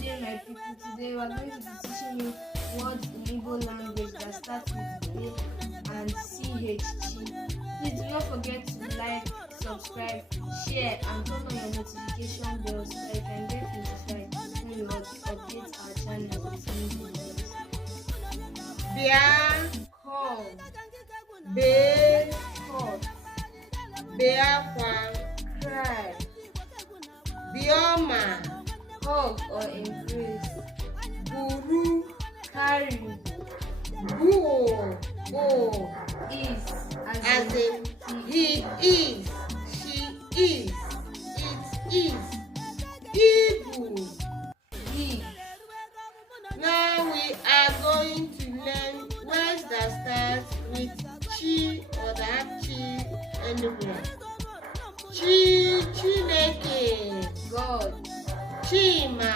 day, my people. Today we are going to be teaching you words in Igbo language that start with A and CH. Please do not forget to like, subscribe, share, and turn on your notification bell so that you can get notified when we update our channel with new videos. Bịa, Call, bee, talk, bee akwa, cry, bioma, hug or embrace, buru, carry, buo, is as in he is, she is, it is, ibu. he. Now we are going to learn words that start with chi or that chi anywhere. Chi, Chineke, God, Chima,